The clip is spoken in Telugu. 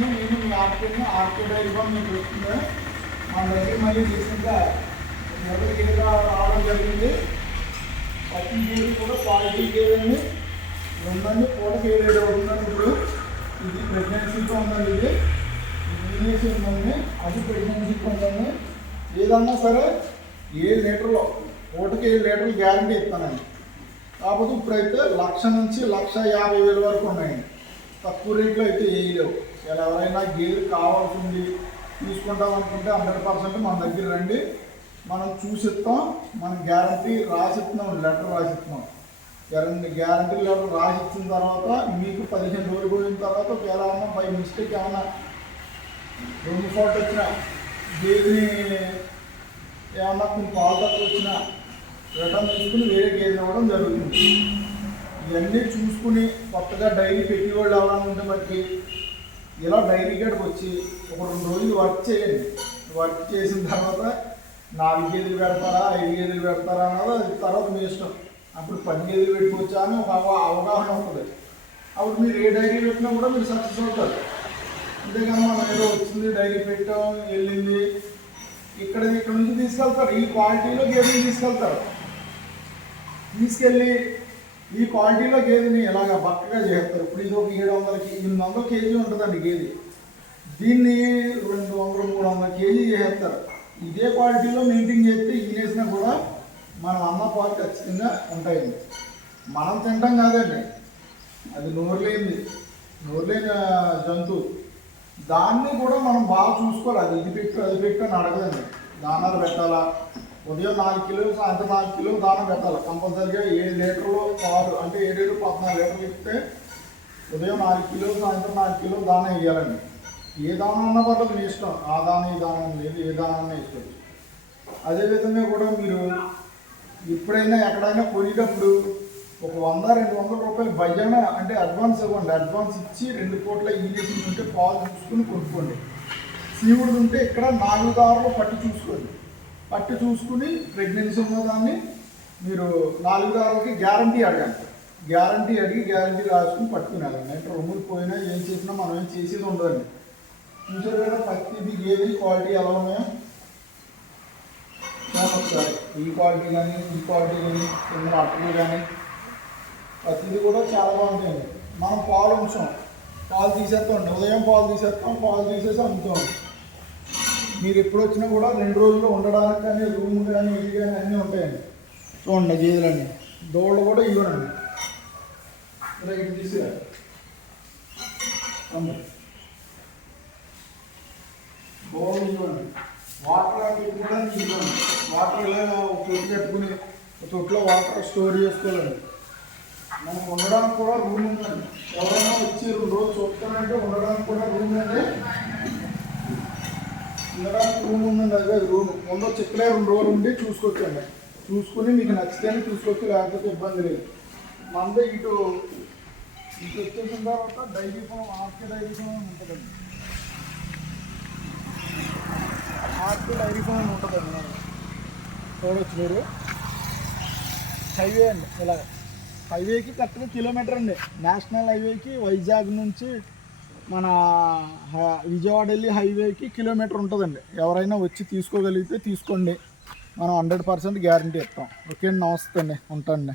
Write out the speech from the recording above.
నేను మీ ఆర్కే డైరీ ఫామ్ మీకు వస్తుందా మన దగ్గర మళ్ళీ రీసెంట్గా మొదటి గేదె రావడం జరిగింది. ప్రతి గేదె కూడా క్వాలిటీ గేదెని రెండన్నీ కూడా గేదె అవుతుందని ఇప్పుడు ఇది ప్రెగ్నెన్సీతో ఉందండి. ఇది ఈనేసి ఉందండి, అది ప్రెగ్నెన్సీతో ఉందండి. ఏదన్నా సరే 7 లీటర్లు పూటకి 7 లీటర్లు గ్యారంటీ ఇస్తానండి. కాకపోతే ఇప్పుడైతే 1,00,000 నుంచి 1,50,000 వరకు ఉన్నాయండి. తక్కువ రేట్లో అయితే వేయలేవు. ఇలా ఎవరైనా గేదెలు కావాల్సింది తీసుకుంటాం అనుకుంటే 100% మన దగ్గర రండి, మనం చూసిస్తాం. మనం గ్యారంటీ రాసిస్తున్నాం, లెటర్ రాసిస్తున్నాం. గ్యారంటీ లెటర్ రాసిచ్చిన తర్వాత మీకు 15 రోజులు పోయిన తర్వాత ఏమైనా బై మిస్టేక్ ఏమైనా 2 ఫాల్ట్ వచ్చినా, గేదెని ఏమన్నా కొన్ని పాలు తక్కువ వచ్చినా రిటర్న్ తీసుకుని వేరే గేదెని ఇవ్వడం జరుగుతుంది. ఇవన్నీ చూసుకుని కొత్తగా డైరీ పెట్టేవాళ్ళు ఎవరైనా ఉంటే బట్టి ఇలా డైరీ గడికి వచ్చి ఒక 2 రోజులు వర్క్ చేయండి. వర్క్ చేసిన తర్వాత 4 గేదెలు పెడతారా 5 గేదెలు పెడతారా అన్నది అది తర్వాత మీ ఇష్టం. అప్పుడు 10 గేదెలు పెట్టుకోవచ్చా అని ఒక అవగాహన ఉంటుంది. అప్పుడు మీరు ఏ డైరీ పెట్టినా కూడా మీరు సక్సెస్ అవుతారు. అంతేగాని మనం ఏదో వచ్చింది డైరీ పెట్టాం వెళ్ళింది ఇక్కడ నుంచి తీసుకెళ్తారు. ఈ క్వాలిటీలో గేదెని తీసుకెళ్ళి ఈ క్వాలిటీలో గేదెని ఎలాగ బక్కగా చేస్తారు. ఇప్పుడు ఇది ఒక 700 కేజీ ఉంటుందండి గేదె. దీన్ని 200-300 కేజీ చేస్తారు. ఇదే క్వాలిటీలో మెయింటైన్ చేస్తే ఈనేసినా కూడా మనం అమ్మ పాలు ఖచ్చితంగా ఉంటాయండి. మనం తింటాం కాదండి, అది నోరులేని జంతువు. దాన్ని కూడా మనం బాగా చూసుకోవాలి. అది అది పెట్టు అని అడగదండి. దానాలు పెట్టాలా, ఉదయం 4 కిలోలు సాయంత్రం 4 కిలోలు దానం పెట్టాలి కంపల్సరీగా. 7 లీటర్లు పాలు అంటే 7 14 లీటర్లు ఇస్తే ఉదయం 4 కిలోలు సాయంత్రం 4 కిలోలు దానం వేయాలండి. ఏ దానం అన్నా పర్లేదు మీ ఇష్టం, ఆ దానం ఈ దానం లేదు, ఏ దానాన్ని ఇష్టం. అదేవిధంగా కూడా మీరు ఎప్పుడైనా ఎక్కడైనా కొనేటప్పుడు ఒక 100-200 రూపాయలు భజన అంటే అడ్వాన్స్ ఇవ్వండి. అడ్వాన్స్ ఇచ్చి 2 పూట్ల ఈనేసి ఉంటే పాలు చూసుకుని కొనుక్కోండి. సీవుడు ఉంటే ఇక్కడ 4 దారులు పట్టి చూసుకుని ప్రెగ్నెన్సీ ఉన్నదాన్ని మీరు 4 దారులకి గ్యారంటీ అడగండి. గ్యారంటీ రాసుకుని పట్టుకుని వెళ్ళండి. అంటే రొమ్ములు పోయినా ఏం చేసినా మనం ఏం చేసేది ఉండదండి. చూసారు కదా ప్రతిదీ గేదె క్వాలిటీ ఎలా ఉన్నాయో ఒకసారి. ఈ క్వాలిటీ కానీ కింద అట్లు కానీ ప్రతిదీ కూడా చాలా బాగుంటాయండి. మనం పాలు ఉంచాం, పాలు తీసేస్తామండి. ఉదయం పాలు తీసేసి అమ్ముతాం. మీరు ఎప్పుడు వచ్చినా కూడా 2 రోజుల్లో ఉండడానికి కానీ రూమ్ కానీ ఇల్లు కానీ అన్నీ ఉంటాయండి. చూడండి గేదెలన్నీ దోళ్ళు కూడా ఇవ్వనండి. ఇక్కడ తీసుకురా దోళ్ళు ఇవ్వండి. వాటర్ పెట్టుకోవడానికి ఇవ్వండి. వాటర్ ఇలా తొట్టి కట్టుకుని తొట్టులో వాటర్ స్టోర్ చేసుకోవాలండి. మనకు ఉండడానికి కూడా రూమ్ ఉందండి. ఎవరైనా వచ్చి 2 రోజులు చూస్తానంటే ఉండడానికి కూడా రూమ్ ఉందండి. అదే రూమ్ ముందు ఇక్కడే 2 రోజులు ఉండి చూసుకొచ్చండి. చూసుకుని మీకు నచ్చితేనే చూసుకోవచ్చు, లేకపోతే ఇబ్బంది లేదు. మందే ఇటు వచ్చేసిన తర్వాత dairy farm RK dairy farm ఉంటుందండి. చూడవచ్చు మీరు. హైవే అండి. ఇలా హైవేకి కరెక్ట్గా కిలోమీటర్ అండి. నేషనల్ హైవేకి వైజాగ్ నుంచి మన విజయవాడ వెళ్ళి హైవేకి కిలోమీటర్ ఉంటుందండి. ఎవరైనా వచ్చి తీసుకోగలిగితే తీసుకోండి, మనం 100% గ్యారంటీ ఇస్తాం. ఓకే అండి, నమస్తే అండి, ఉంటానండి.